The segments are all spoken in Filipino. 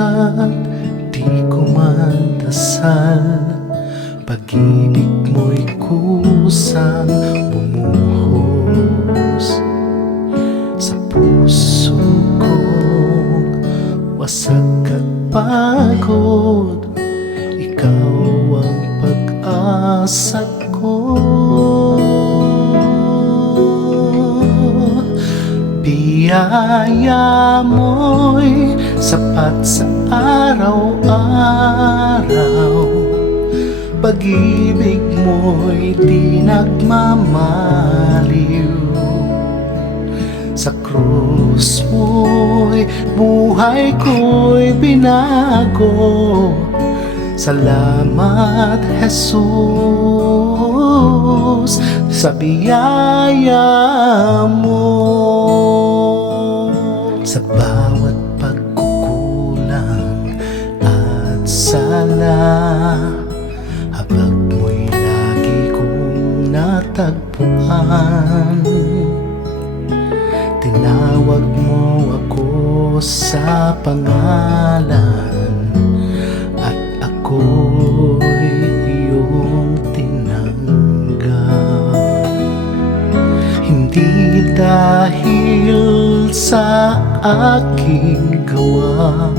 Pagkat di ko man dasal, pag-ibig mo'y kusang bumuhos sa puso kong wasak at pagod. Ikaw ang pag-asa ko. Biyaya mo'y sapat sa araw-araw, pag-ibig mo'y di nagmamaliw. Sa krus mo'y buhay ko'y binago. Salamat, Jesus, sa biyaya mo. Sa bawat pagkukulang at sala, habag mo'y lagi kong natagpuan. Tinawag mo ako sa pangalan, at ako'y iyong tinanggap. Hindi dahil sa aking gawa,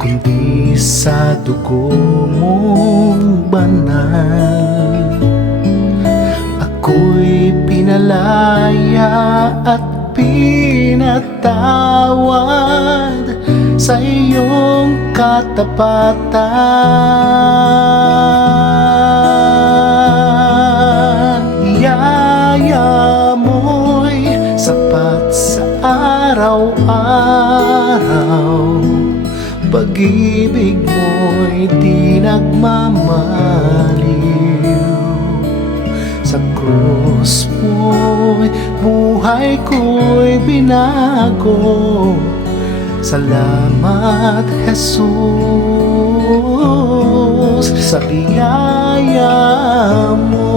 kundi sa dugo mong banal. Ako'y pinalaya at pinatawad sa iyong katapatan. Yaya mo'y sapat sa araw-araw, pag-ibig mo'y di nagmamaliw. Sa krus mo'y buhay ko'y binago. Salamat, Jesus, sa biyaya mo.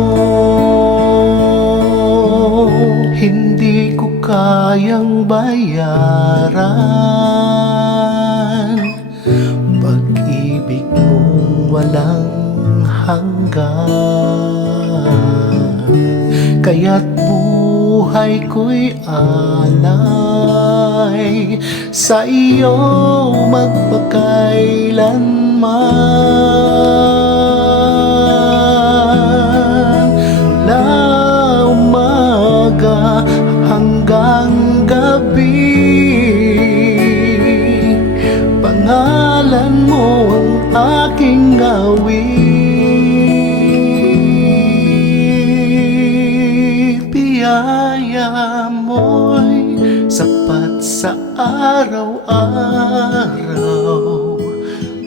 Hindi ko kayang bayaran pag-ibig mong walang hanggan, kaya't buhay ko'y alay sa iyo magpakailanman. Mula umaga hanggang gabi, pangalan mo ang aking awit. Biyaya mo'y sapat sa araw-araw,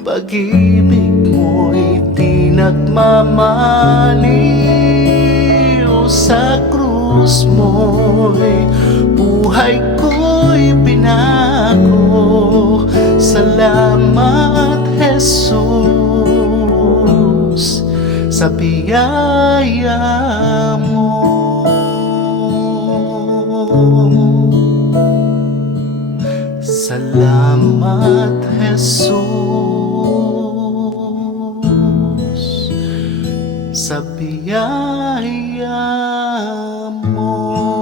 pag-ibig mo'y di nagmamaliw. Sa krus mo'y buhay ko'y binago. Salamat, Jesus, sa biyaya mo. Salamat, Jesus, sa biyaya mo.